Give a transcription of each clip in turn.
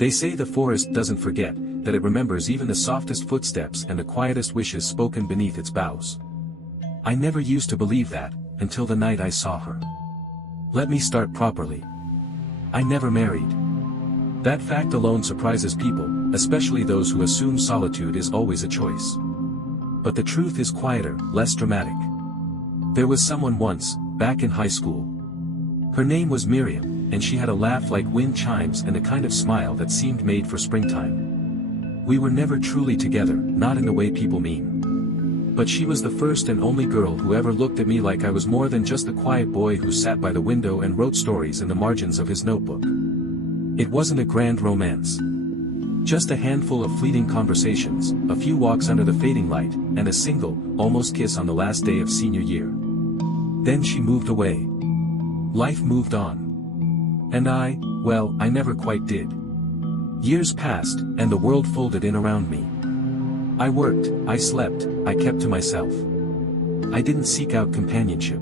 They say the forest doesn't forget, that it remembers even the softest footsteps and the quietest wishes spoken beneath its boughs. I never used to believe that, until the night I saw her. Let me start properly. I never married. That fact alone surprises people, especially those who assume solitude is always a choice. But the truth is quieter, less dramatic. There was someone once, back in high school. Her name was Miriam, and she had a laugh like wind chimes and a kind of smile that seemed made for springtime. We were never truly together, not in the way people mean. But she was the first and only girl who ever looked at me like I was more than just a quiet boy who sat by the window and wrote stories in the margins of his notebook. It wasn't a grand romance. Just a handful of fleeting conversations, a few walks under the fading light, and a single, almost kiss on the last day of senior year. Then she moved away. Life moved on. And I never quite did. Years passed, and the world folded in around me. I worked, I slept, I kept to myself. I didn't seek out companionship.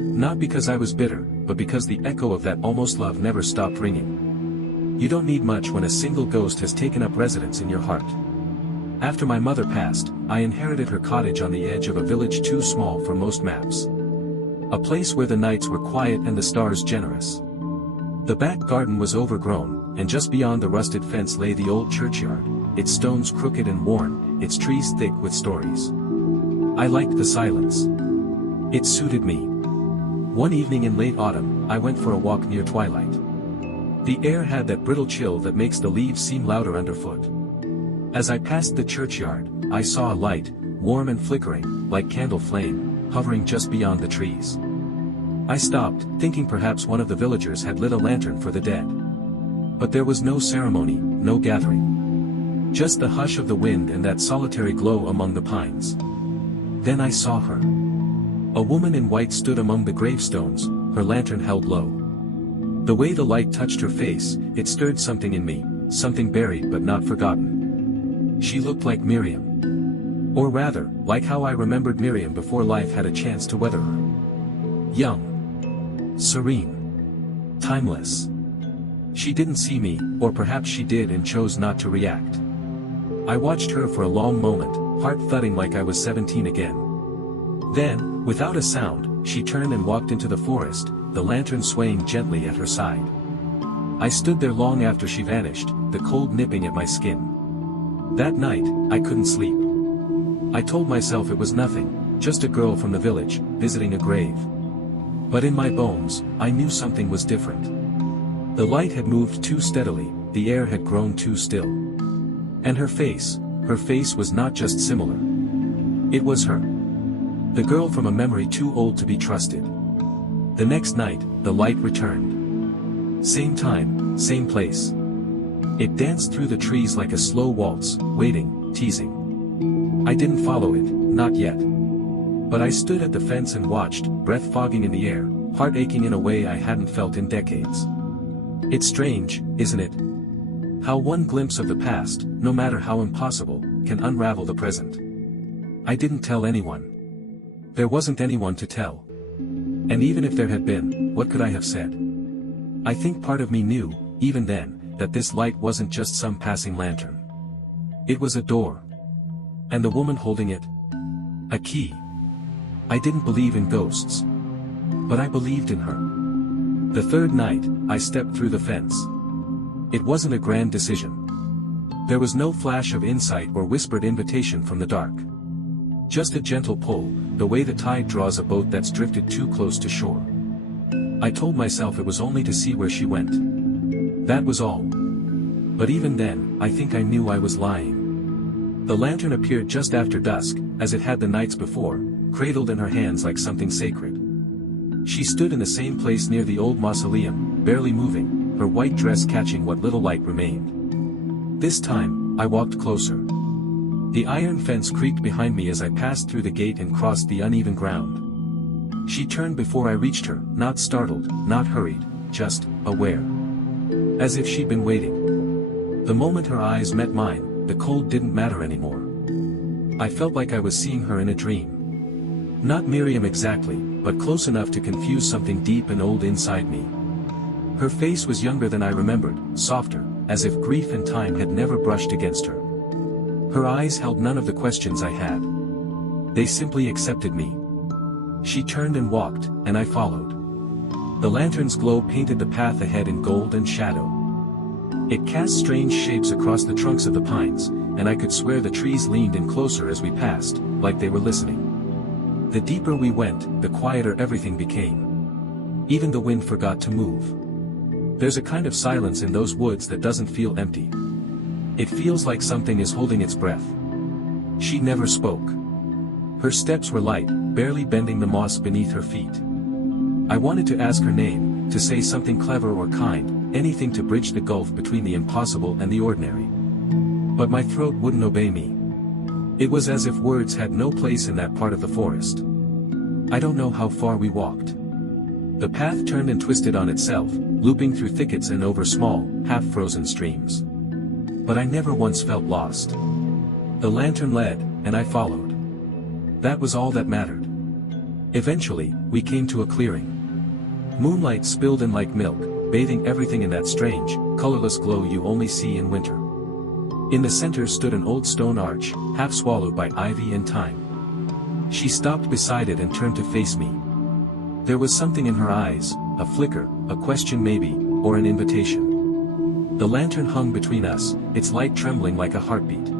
Not because I was bitter, but because the echo of that almost love never stopped ringing. You don't need much when a single ghost has taken up residence in your heart. After my mother passed, I inherited her cottage on the edge of a village too small for most maps. A place where the nights were quiet and the stars generous. The back garden was overgrown, and just beyond the rusted fence lay the old churchyard, its stones crooked and worn, its trees thick with stories. I liked the silence. It suited me. One evening in late autumn, I went for a walk near twilight. The air had that brittle chill that makes the leaves seem louder underfoot. As I passed the churchyard, I saw a light, warm and flickering, like candle flame, hovering just beyond the trees. I stopped, thinking perhaps one of the villagers had lit a lantern for the dead. But there was no ceremony, no gathering. Just the hush of the wind and that solitary glow among the pines. Then I saw her. A woman in white stood among the gravestones, her lantern held low. The way the light touched her face, it stirred something in me, something buried but not forgotten. She looked like Miriam. Or rather, like how I remembered Miriam before life had a chance to weather her. Young. Serene. Timeless. She didn't see me, or perhaps she did and chose not to react. I watched her for a long moment, heart thudding like I was 17 again. Then, without a sound, she turned and walked into the forest, the lantern swaying gently at her side. I stood there long after she vanished, the cold nipping at my skin. That night, I couldn't sleep. I told myself it was nothing, just a girl from the village, visiting a grave. But in my bones, I knew something was different. The light had moved too steadily, the air had grown too still. And her face was not just similar. It was her. The girl from a memory too old to be trusted. The next night, the light returned. Same time, same place. It danced through the trees like a slow waltz, waiting, teasing. I didn't follow it, not yet. But I stood at the fence and watched, breath fogging in the air, heart aching in a way I hadn't felt in decades. It's strange, isn't it? How one glimpse of the past, no matter how impossible, can unravel the present. I didn't tell anyone. There wasn't anyone to tell. And even if there had been, what could I have said? I think part of me knew, even then, that this light wasn't just some passing lantern. It was a door. And the woman holding it? A key. I didn't believe in ghosts. But I believed in her. The third night, I stepped through the fence. It wasn't a grand decision. There was no flash of insight or whispered invitation from the dark. Just a gentle pull, the way the tide draws a boat that's drifted too close to shore. I told myself it was only to see where she went. That was all. But even then, I think I knew I was lying. The lantern appeared just after dusk, as it had the nights before, cradled in her hands like something sacred. She stood in the same place near the old mausoleum, barely moving, her white dress catching what little light remained. This time, I walked closer. The iron fence creaked behind me as I passed through the gate and crossed the uneven ground. She turned before I reached her, not startled, not hurried, just aware. As if she'd been waiting. The moment her eyes met mine, the cold didn't matter anymore. I felt like I was seeing her in a dream. Not Miriam exactly, but close enough to confuse something deep and old inside me. Her face was younger than I remembered, softer, as if grief and time had never brushed against her. Her eyes held none of the questions I had. They simply accepted me. She turned and walked, and I followed. The lantern's glow painted the path ahead in gold and shadow. It cast strange shapes across the trunks of the pines, and I could swear the trees leaned in closer as we passed, like they were listening. The deeper we went, the quieter everything became. Even the wind forgot to move. There's a kind of silence in those woods that doesn't feel empty. It feels like something is holding its breath. She never spoke. Her steps were light, barely bending the moss beneath her feet. I wanted to ask her name, to say something clever or kind, anything to bridge the gulf between the impossible and the ordinary. But my throat wouldn't obey me. It was as if words had no place in that part of the forest. I don't know how far we walked. The path turned and twisted on itself, looping through thickets and over small, half-frozen streams. But I never once felt lost. The lantern led, and I followed. That was all that mattered. Eventually, we came to a clearing. Moonlight spilled in like milk, bathing everything in that strange, colorless glow you only see in winter. In the center stood an old stone arch, half swallowed by ivy and thyme. She stopped beside it and turned to face me. There was something in her eyes, a flicker, a question maybe, or an invitation. The lantern hung between us, its light trembling like a heartbeat.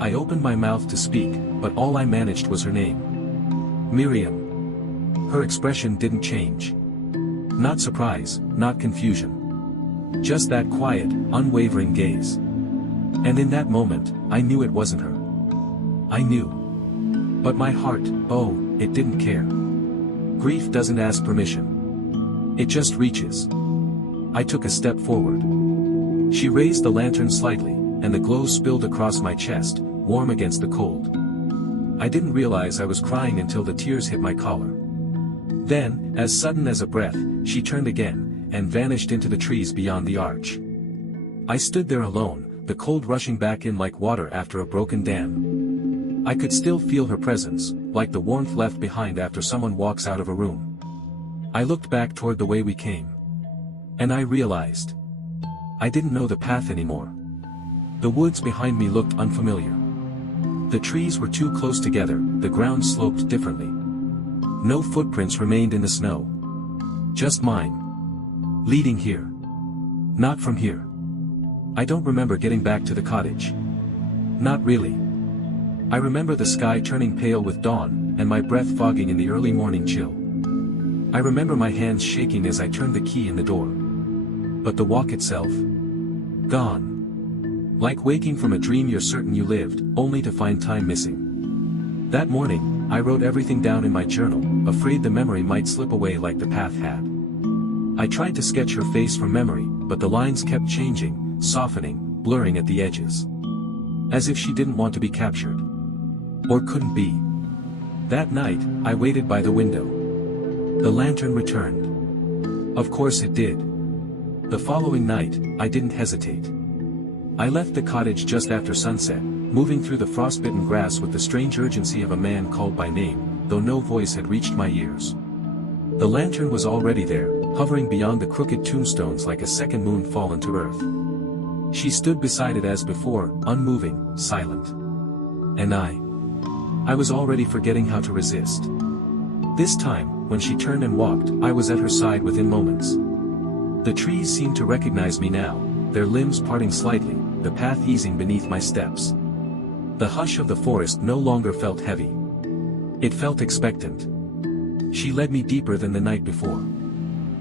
I opened my mouth to speak, but all I managed was her name. Miriam. Her expression didn't change. Not surprise, not confusion. Just that quiet, unwavering gaze. And in that moment, I knew it wasn't her. I knew. But my heart, oh, it didn't care. Grief doesn't ask permission. It just reaches. I took a step forward. She raised the lantern slightly, and the glow spilled across my chest, warm against the cold. I didn't realize I was crying until the tears hit my collar. Then, as sudden as a breath, she turned again, and vanished into the trees beyond the arch. I stood there alone, the cold rushing back in like water after a broken dam. I could still feel her presence, like the warmth left behind after someone walks out of a room. I looked back toward the way we came. And I realized. I didn't know the path anymore. The woods behind me looked unfamiliar. The trees were too close together, the ground sloped differently. No footprints remained in the snow. Just mine. Leading here. Not from here. I don't remember getting back to the cottage. Not really. I remember the sky turning pale with dawn, and my breath fogging in the early morning chill. I remember my hands shaking as I turned the key in the door. But the walk itself? Gone. Like waking from a dream you're certain you lived, only to find time missing. That morning, I wrote everything down in my journal, afraid the memory might slip away like the path had. I tried to sketch her face from memory, but the lines kept changing, softening, blurring at the edges. As if she didn't want to be captured. Or couldn't be. That night, I waited by the window. The lantern returned. Of course it did. The following night, I didn't hesitate. I left the cottage just after sunset, moving through the frostbitten grass with the strange urgency of a man called by name, though no voice had reached my ears. The lantern was already there, hovering beyond the crooked tombstones like a second moon fallen to earth. She stood beside it as before, unmoving, silent. And I was already forgetting how to resist. This time, when she turned and walked, I was at her side within moments. The trees seemed to recognize me now, their limbs parting slightly, the path easing beneath my steps. The hush of the forest no longer felt heavy. It felt expectant. She led me deeper than the night before.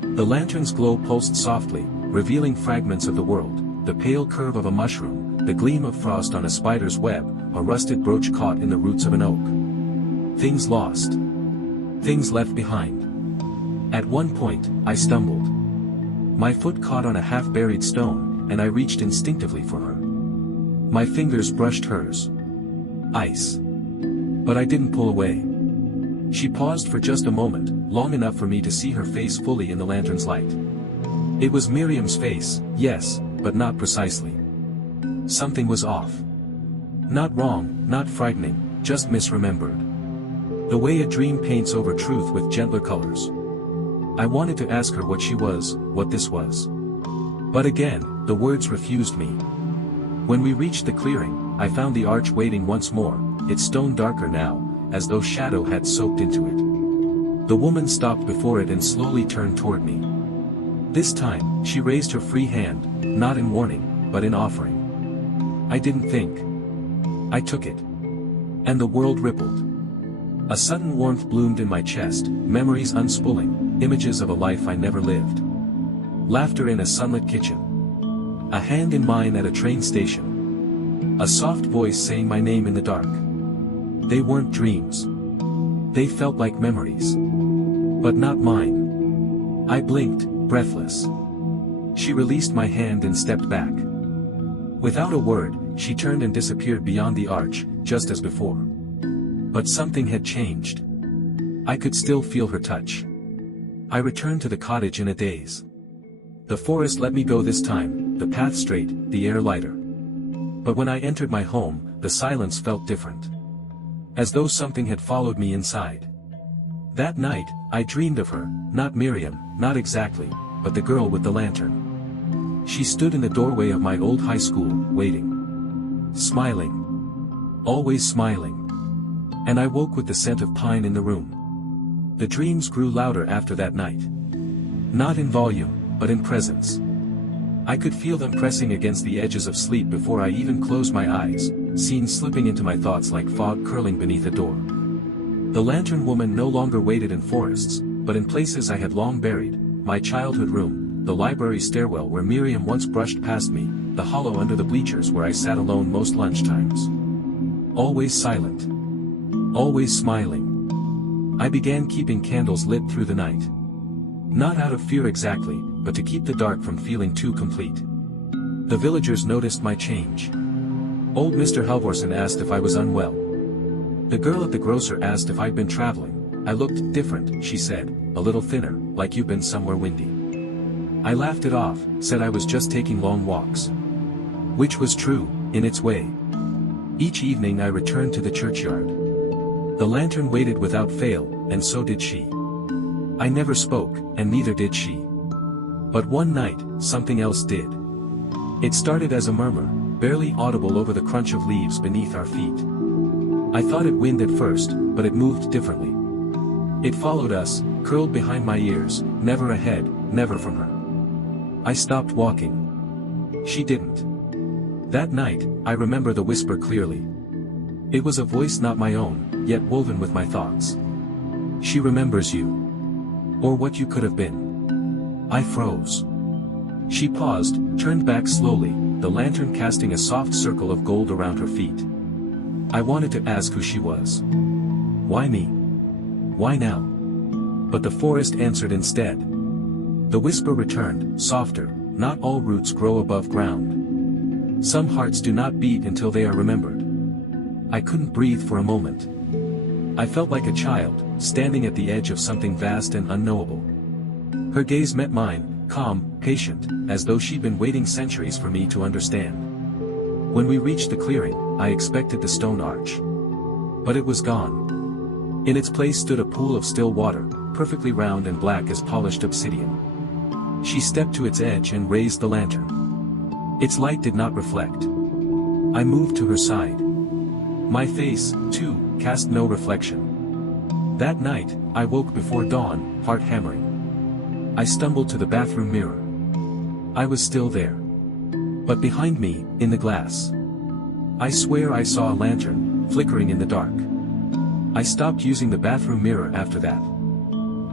The lantern's glow pulsed softly, revealing fragments of the world, the pale curve of a mushroom, the gleam of frost on a spider's web, a rusted brooch caught in the roots of an oak. Things lost. Things left behind. At one point, I stumbled. My foot caught on a half-buried stone, and I reached instinctively for her. My fingers brushed hers. Ice. But I didn't pull away. She paused for just a moment, long enough for me to see her face fully in the lantern's light. It was Miriam's face, yes, but not precisely. Something was off. Not wrong, not frightening, just misremembered. The way a dream paints over truth with gentler colors. I wanted to ask her what she was, what this was. But again, the words refused me. When we reached the clearing, I found the arch waiting once more, its stone darker now, as though shadow had soaked into it. The woman stopped before it and slowly turned toward me. This time, she raised her free hand, not in warning, but in offering. I didn't think. I took it. And the world rippled. A sudden warmth bloomed in my chest, memories unspooling, images of a life I never lived. Laughter in a sunlit kitchen. A hand in mine at a train station. A soft voice saying my name in the dark. They weren't dreams. They felt like memories. But not mine. I blinked, breathless. She released my hand and stepped back. Without a word, she turned and disappeared beyond the arch, just as before. But something had changed. I could still feel her touch. I returned to the cottage in a daze. The forest let me go this time, the path straight, the air lighter. But when I entered my home, the silence felt different. As though something had followed me inside. That night, I dreamed of her, not Miriam, not exactly, but the girl with the lantern. She stood in the doorway of my old high school, waiting. Smiling. Always smiling. And I woke with the scent of pine in the room. The dreams grew louder after that night. Not in volume, but in presence. I could feel them pressing against the edges of sleep before I even closed my eyes, scenes slipping into my thoughts like fog curling beneath a door. The lantern woman no longer waited in forests, but in places I had long buried, my childhood room, the library stairwell where Miriam once brushed past me, the hollow under the bleachers where I sat alone most lunchtimes. Always silent. Always smiling. I began keeping candles lit through the night. Not out of fear exactly, but to keep the dark from feeling too complete. The villagers noticed my change. Old Mr. Halvorsen asked if I was unwell. The girl at the grocer asked if I'd been traveling. I looked different, she said, a little thinner, like you've been somewhere windy. I laughed it off, said I was just taking long walks. Which was true, in its way. Each evening I returned to the churchyard. The lantern waited without fail, and so did she. I never spoke, and neither did she. But one night, something else did. It started as a murmur, barely audible over the crunch of leaves beneath our feet. I thought it wind at first, but it moved differently. It followed us, curled behind my ears, never ahead, never from her. I stopped walking. She didn't. That night, I remember the whisper clearly. It was a voice not my own, yet woven with my thoughts. She remembers you. Or what you could have been. I froze. She paused, turned back slowly, the lantern casting a soft circle of gold around her feet. I wanted to ask who she was. Why me? Why now? But the forest answered instead. The whisper returned, softer, not all roots grow above ground. Some hearts do not beat until they are remembered. I couldn't breathe for a moment. I felt like a child, standing at the edge of something vast and unknowable. Her gaze met mine, calm, patient, as though she'd been waiting centuries for me to understand. When we reached the clearing, I expected the stone arch. But it was gone. In its place stood a pool of still water, perfectly round and black as polished obsidian. She stepped to its edge and raised the lantern. Its light did not reflect. I moved to her side. My face, too, cast no reflection. That night, I woke before dawn, heart hammering. I stumbled to the bathroom mirror. I was still there. But behind me, in the glass. I swear I saw a lantern, flickering in the dark. I stopped using the bathroom mirror after that.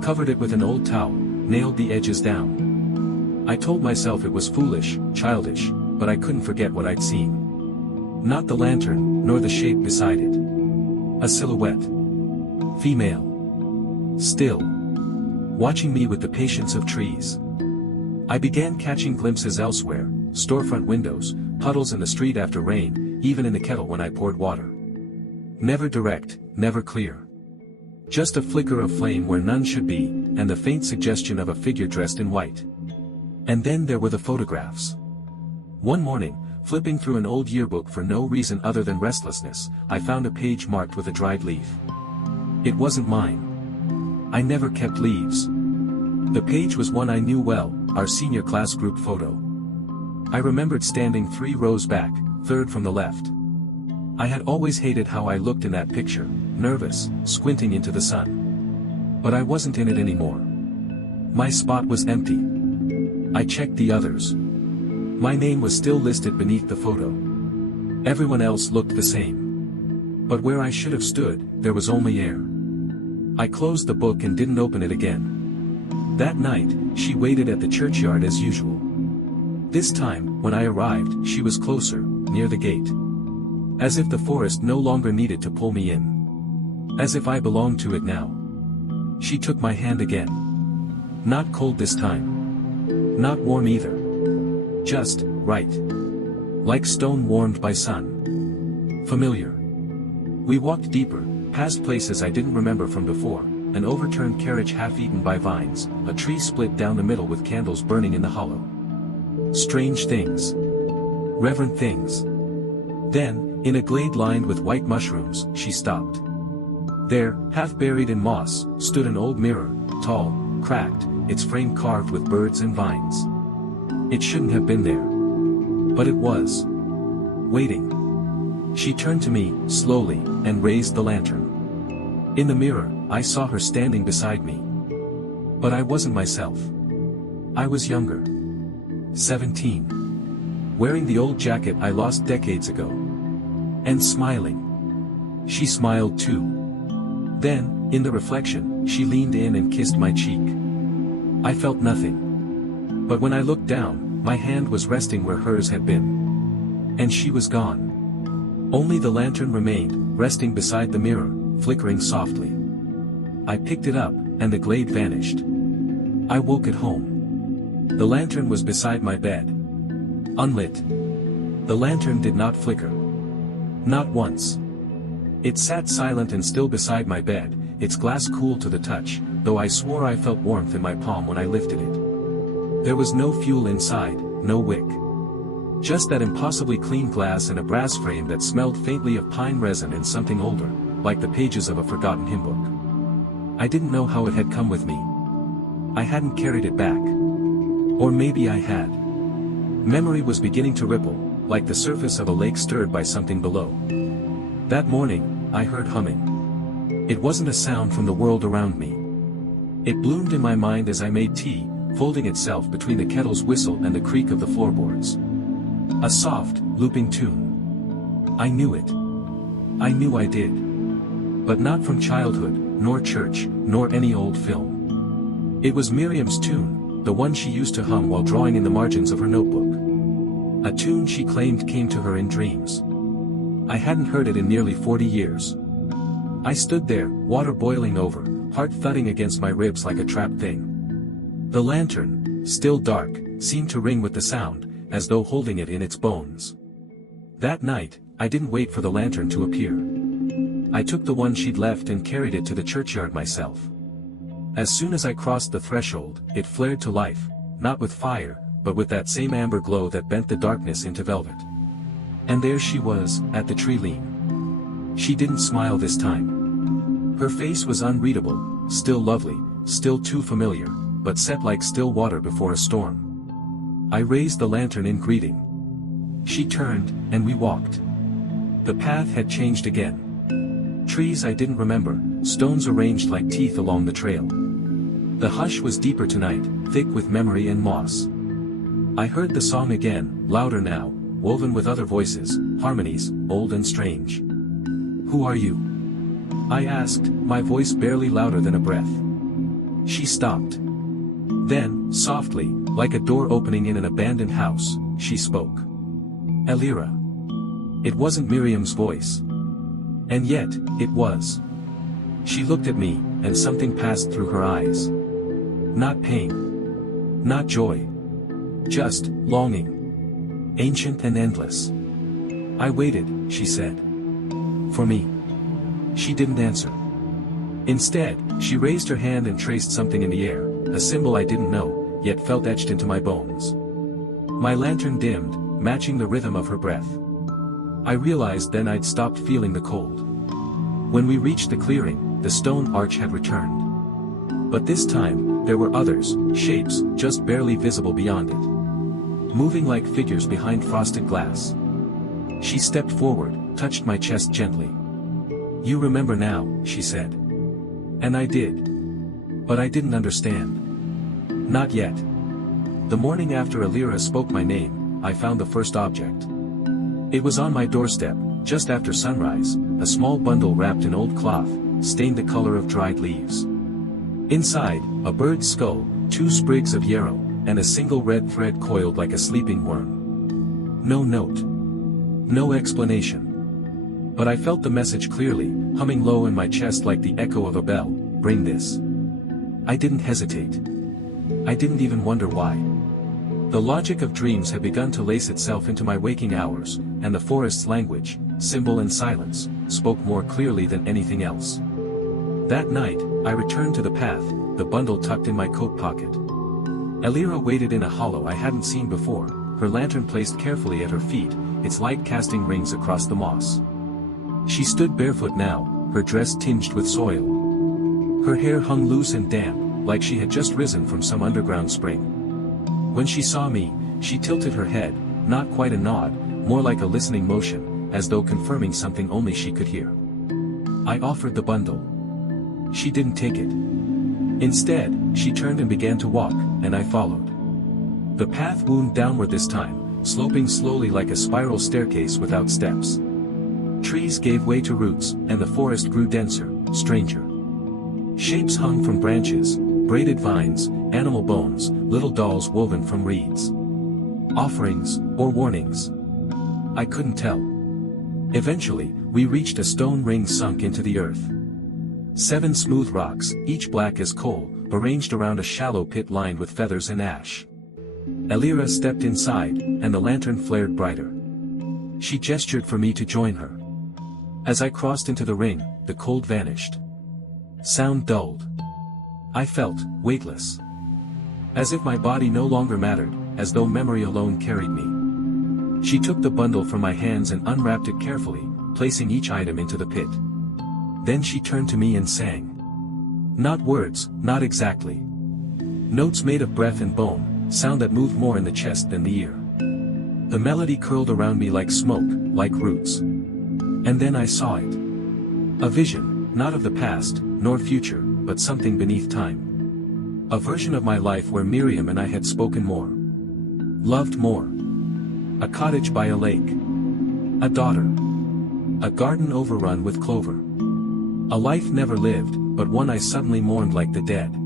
Covered it with an old towel, nailed the edges down. I told myself it was foolish, childish, but I couldn't forget what I'd seen. Not the lantern, nor the shape beside it. A silhouette. Female. Still. Watching me with the patience of trees. I began catching glimpses elsewhere, storefront windows, puddles in the street after rain, even in the kettle when I poured water. Never direct, never clear. Just a flicker of flame where none should be, and the faint suggestion of a figure dressed in white. And then there were the photographs. One morning, flipping through an old yearbook for no reason other than restlessness, I found a page marked with a dried leaf. It wasn't mine. I never kept leaves. The page was one I knew well, our senior class group photo. I remembered standing 3 rows back, 3rd from the left. I had always hated how I looked in that picture, nervous, squinting into the sun. But I wasn't in it anymore. My spot was empty. I checked the others. My name was still listed beneath the photo. Everyone else looked the same. But where I should have stood, there was only air. I closed the book and didn't open it again. That night, she waited at the churchyard as usual. This time, when I arrived, she was closer, near the gate. As if the forest no longer needed to pull me in. As if I belonged to it now. She took my hand again. Not cold this time. Not warm either. Just, right. Like stone warmed by sun. Familiar. We walked deeper, past places I didn't remember from before, an overturned carriage half-eaten by vines, a tree split down the middle with candles burning in the hollow. Strange things. Reverent things. Then, in a glade lined with white mushrooms, she stopped. There, half buried in moss, stood an old mirror, tall, cracked, its frame carved with birds and vines. It shouldn't have been there. But it was. Waiting. She turned to me, slowly, and raised the lantern. In the mirror, I saw her standing beside me. But I wasn't myself. I was younger. 17. Wearing the old jacket I lost decades ago. And smiling. She smiled too. Then, in the reflection, she leaned in and kissed my cheek. I felt nothing. But when I looked down, my hand was resting where hers had been. And she was gone. Only the lantern remained, resting beside the mirror, flickering softly. I picked it up, and the glade vanished. I woke at home. The lantern was beside my bed. Unlit. The lantern did not flicker. Not once. It sat silent and still beside my bed, its glass cool to the touch, though I swore I felt warmth in my palm when I lifted it. There was no fuel inside, no wick. Just that impossibly clean glass and a brass frame that smelled faintly of pine resin and something older, like the pages of a forgotten hymn book. I didn't know how it had come with me. I hadn't carried it back. Or maybe I had. Memory was beginning to ripple, like the surface of a lake stirred by something below. That morning, I heard humming. It wasn't a sound from the world around me. It bloomed in my mind as I made tea, folding itself between the kettle's whistle and the creak of the floorboards. A soft, looping tune. I knew it. I knew I did. But not from childhood, nor church, nor any old film. It was Miriam's tune, the one she used to hum while drawing in the margins of her notebook. A tune she claimed came to her in dreams. I hadn't heard it in nearly 40 years. I stood there, water boiling over, heart thudding against my ribs like a trapped thing. The lantern, still dark, seemed to ring with the sound, as though holding it in its bones. That night, I didn't wait for the lantern to appear. I took the one she'd left and carried it to the churchyard myself. As soon as I crossed the threshold, it flared to life, not with fire, but with that same amber glow that bent the darkness into velvet. And there she was, at the tree lean. She didn't smile this time. Her face was unreadable, still lovely, still too familiar, but set like still water before a storm. I raised the lantern in greeting. She turned, and we walked. The path had changed again. Trees I didn't remember, stones arranged like teeth along the trail. The hush was deeper tonight, thick with memory and moss. I heard the song again, louder now, woven with other voices, harmonies, old and strange. Who are you? I asked, my voice barely louder than a breath. She stopped. Then, softly, like a door opening in an abandoned house, she spoke. Elira. It wasn't Miriam's voice. And yet, it was. She looked at me, and something passed through her eyes. Not pain. Not joy. Just, longing. Ancient and endless. I waited, she said. For me. She didn't answer. Instead, she raised her hand and traced something in the air, a symbol I didn't know, yet felt etched into my bones. My lantern dimmed, matching the rhythm of her breath. I realized then I'd stopped feeling the cold. When we reached the clearing, the stone arch had returned. But this time, there were others, shapes, just barely visible beyond it. moving like figures behind frosted glass. She stepped forward, touched my chest gently. "You remember now," she said. And I did. But I didn't understand. Not yet. The morning after Elira spoke my name, I found the first object. It was on my doorstep, just after sunrise, a small bundle wrapped in old cloth, stained the color of dried leaves. Inside, a bird's skull, 2 sprigs of yarrow, and a single red thread coiled like a sleeping worm. No note. No explanation. But I felt the message clearly, humming low in my chest like the echo of a bell. "Bring this." I didn't hesitate. I didn't even wonder why. The logic of dreams had begun to lace itself into my waking hours, and the forest's language, symbol and silence, spoke more clearly than anything else. That night, I returned to the path, the bundle tucked in my coat pocket. Elira waited in a hollow I hadn't seen before, her lantern placed carefully at her feet, its light casting rings across the moss. She stood barefoot now, her dress tinged with soil. Her hair hung loose and damp, like she had just risen from some underground spring. When she saw me, she tilted her head, not quite a nod, more like a listening motion, as though confirming something only she could hear. I offered the bundle. She didn't take it. Instead, she turned and began to walk, and I followed. The path wound downward this time, sloping slowly like a spiral staircase without steps. Trees gave way to roots, and the forest grew denser, stranger. Shapes hung from branches, braided vines, animal bones, little dolls woven from reeds. Offerings, or warnings? I couldn't tell. Eventually, we reached a stone ring sunk into the earth. 7 smooth rocks, each black as coal, arranged around a shallow pit lined with feathers and ash. Elira stepped inside, and the lantern flared brighter. She gestured for me to join her. As I crossed into the ring, the cold vanished. Sound dulled. I felt weightless. As if my body no longer mattered, as though memory alone carried me. She took the bundle from my hands and unwrapped it carefully, placing each item into the pit. Then she turned to me and sang. Not words, not exactly. Notes made of breath and bone, sound that moved more in the chest than the ear. The melody curled around me like smoke, like roots. And then I saw it. A vision, not of the past, nor future, but something beneath time. A version of my life where Miriam and I had spoken more. Loved more. A cottage by a lake. A daughter. A garden overrun with clover. A life never lived, but one I suddenly mourned like the dead.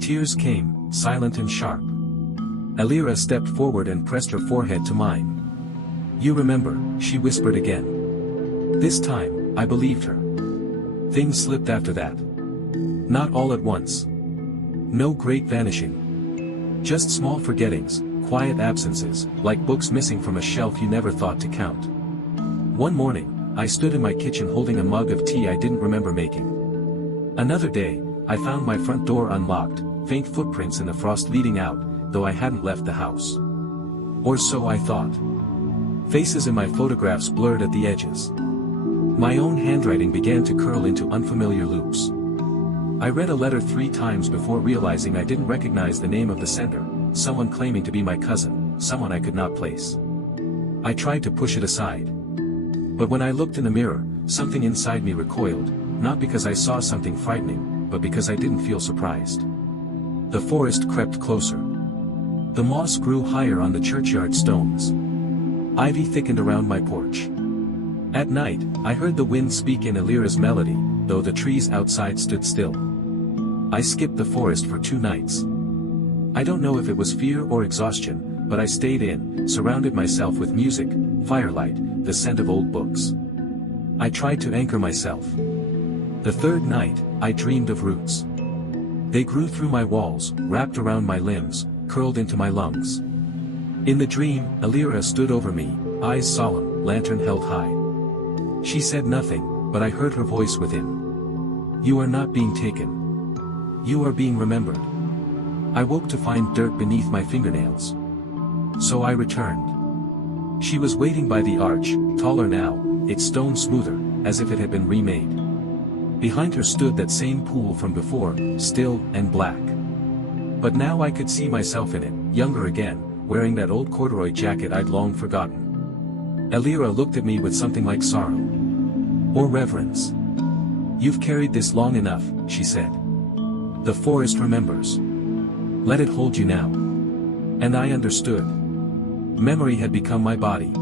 Tears came, silent and sharp. Elira stepped forward and pressed her forehead to mine. "You remember," she whispered again. This time, I believed her. Things slipped after that. Not all at once. No great vanishing. Just small forgettings, quiet absences, like books missing from a shelf you never thought to count. One morning, I stood in my kitchen holding a mug of tea I didn't remember making. Another day, I found my front door unlocked, faint footprints in the frost leading out, though I hadn't left the house. Or so I thought. Faces in my photographs blurred at the edges. My own handwriting began to curl into unfamiliar loops. I read a letter 3 times before realizing I didn't recognize the name of the sender, someone claiming to be my cousin, someone I could not place. I tried to push it aside. But when I looked in the mirror, something inside me recoiled, not because I saw something frightening, but because I didn't feel surprised. The forest crept closer. The moss grew higher on the churchyard stones. Ivy thickened around my porch. At night, I heard the wind speak in Elira's melody, though the trees outside stood still. I skipped the forest for 2 nights. I don't know if it was fear or exhaustion, but I stayed in, surrounded myself with music, firelight, the scent of old books. I tried to anchor myself. The 3rd night, I dreamed of roots. They grew through my walls, wrapped around my limbs, curled into my lungs. In the dream, Elira stood over me, eyes solemn, lantern held high. She said nothing, but I heard her voice within. "You are not being taken. You are being remembered." I woke to find dirt beneath my fingernails. So I returned. She was waiting by the arch, taller now, its stone smoother, as if it had been remade. Behind her stood that same pool from before, still and black. But now I could see myself in it, younger again, wearing that old corduroy jacket I'd long forgotten. Elira looked at me with something like sorrow. Or reverence. "You've carried this long enough," she said. "The forest remembers. Let it hold you now." And I understood. Memory had become my body.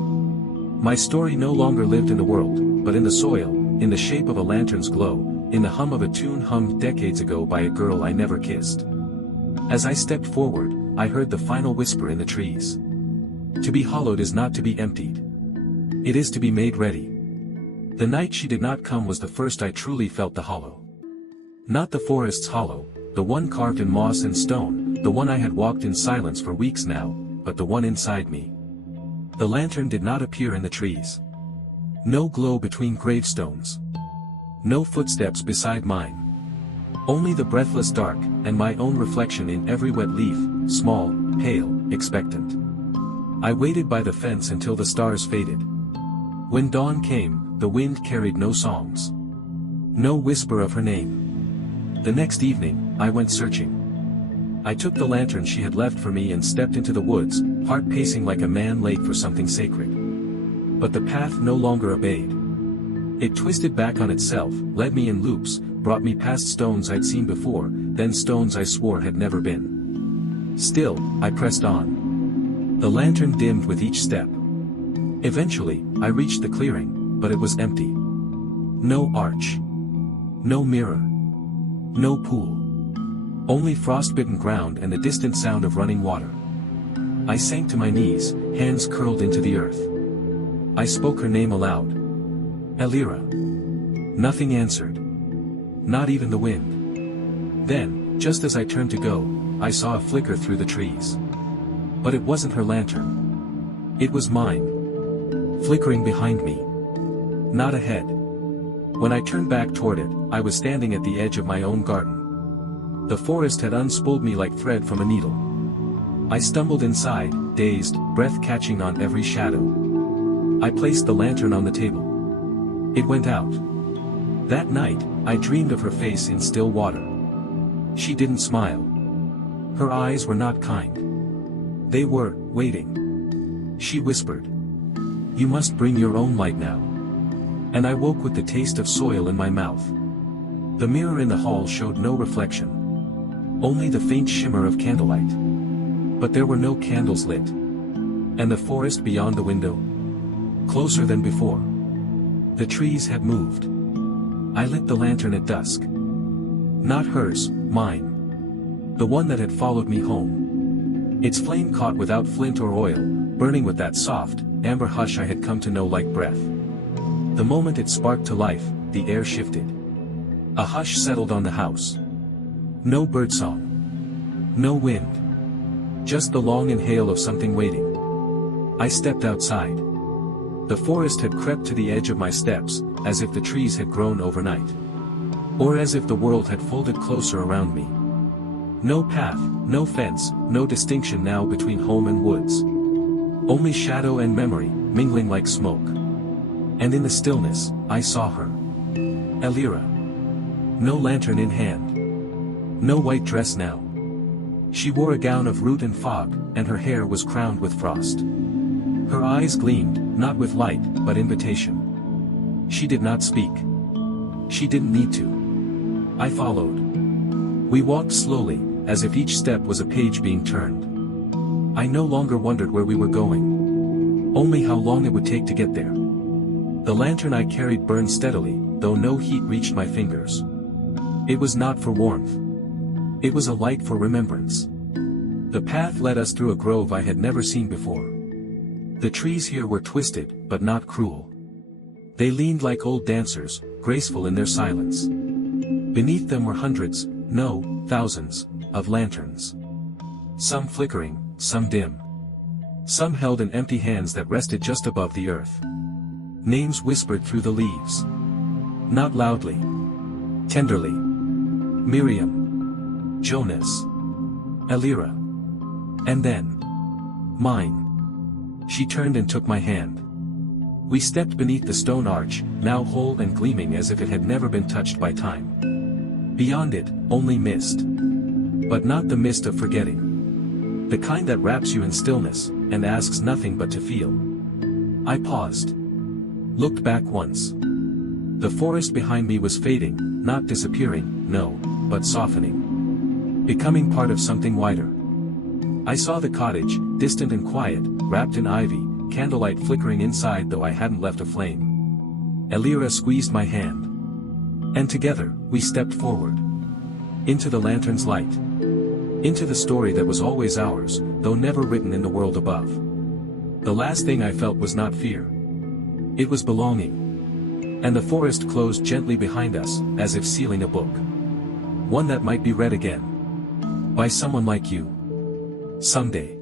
My story no longer lived in the world, but in the soil, in the shape of a lantern's glow, in the hum of a tune hummed decades ago by a girl I never kissed. As I stepped forward, I heard the final whisper in the trees. To be hollowed is not to be emptied. It is to be made ready. The night she did not come was the first I truly felt the hollow. Not the forest's hollow, the one carved in moss and stone, the one I had walked in silence for weeks now, but the one inside me. The lantern did not appear in the trees. No glow between gravestones. No footsteps beside mine. Only the breathless dark, and my own reflection in every wet leaf, small, pale, expectant. I waited by the fence until the stars faded. When dawn came, the wind carried no songs. No whisper of her name. The next evening, I went searching. I took the lantern she had left for me and stepped into the woods, heart pacing like a man late for something sacred. But the path no longer obeyed. It twisted back on itself, led me in loops, brought me past stones I'd seen before, then stones I swore had never been. Still, I pressed on. The lantern dimmed with each step. Eventually, I reached the clearing, but it was empty. No arch. No mirror. No pool. Only frost-bitten ground and the distant sound of running water. I sank to my knees, hands curled into the earth. I spoke her name aloud. Elira. Nothing answered. Not even the wind. Then, just as I turned to go, I saw a flicker through the trees. But it wasn't her lantern. It was mine. Flickering behind me. Not ahead. When I turned back toward it, I was standing at the edge of my own garden. The forest had unspooled me like thread from a needle. I stumbled inside, dazed, breath catching on every shadow. I placed the lantern on the table. It went out. That night, I dreamed of her face in still water. She didn't smile. Her eyes were not kind. They were, waiting. She whispered. "You must bring your own light now." And I woke with the taste of soil in my mouth. The mirror in the hall showed no reflection. Only the faint shimmer of candlelight. But there were no candles lit. And the forest beyond the window? Closer than before. The trees had moved. I lit the lantern at dusk. Not hers, mine. The one that had followed me home. Its flame caught without flint or oil, burning with that soft, amber hush I had come to know like breath. The moment it sparked to life, the air shifted. A hush settled on the house. No birdsong. No wind. Just the long inhale of something waiting. I stepped outside. The forest had crept to the edge of my steps, as if the trees had grown overnight. Or as if the world had folded closer around me. No path, no fence, no distinction now between home and woods. Only shadow and memory, mingling like smoke. And in the stillness, I saw her. Elira. No lantern in hand. No white dress now. She wore a gown of root and fog, and her hair was crowned with frost. Her eyes gleamed, not with light, but invitation. She did not speak. She didn't need to. I followed. We walked slowly, as if each step was a page being turned. I no longer wondered where we were going. Only how long it would take to get there. The lantern I carried burned steadily, though no heat reached my fingers. It was not for warmth. It was a light for remembrance. The path led us through a grove I had never seen before. The trees here were twisted, but not cruel. They leaned like old dancers, graceful in their silence. Beneath them were hundreds, no, thousands, of lanterns. Some flickering, some dim. Some held in empty hands that rested just above the earth. Names whispered through the leaves. Not loudly. Tenderly. Miriam. Jonas. Elira. And then. Mine. She turned and took my hand. We stepped beneath the stone arch, now whole and gleaming as if it had never been touched by time. Beyond it, only mist. But not the mist of forgetting. The kind that wraps you in stillness, and asks nothing but to feel. I paused. Looked back once. The forest behind me was fading, not disappearing, no, but softening. Becoming part of something wider. I saw the cottage, distant and quiet, wrapped in ivy, candlelight flickering inside though I hadn't left a flame. Elira squeezed my hand. And together, we stepped forward. Into the lantern's light. Into the story that was always ours, though never written in the world above. The last thing I felt was not fear. It was belonging. And the forest closed gently behind us, as if sealing a book. One that might be read again. By someone like you. Someday.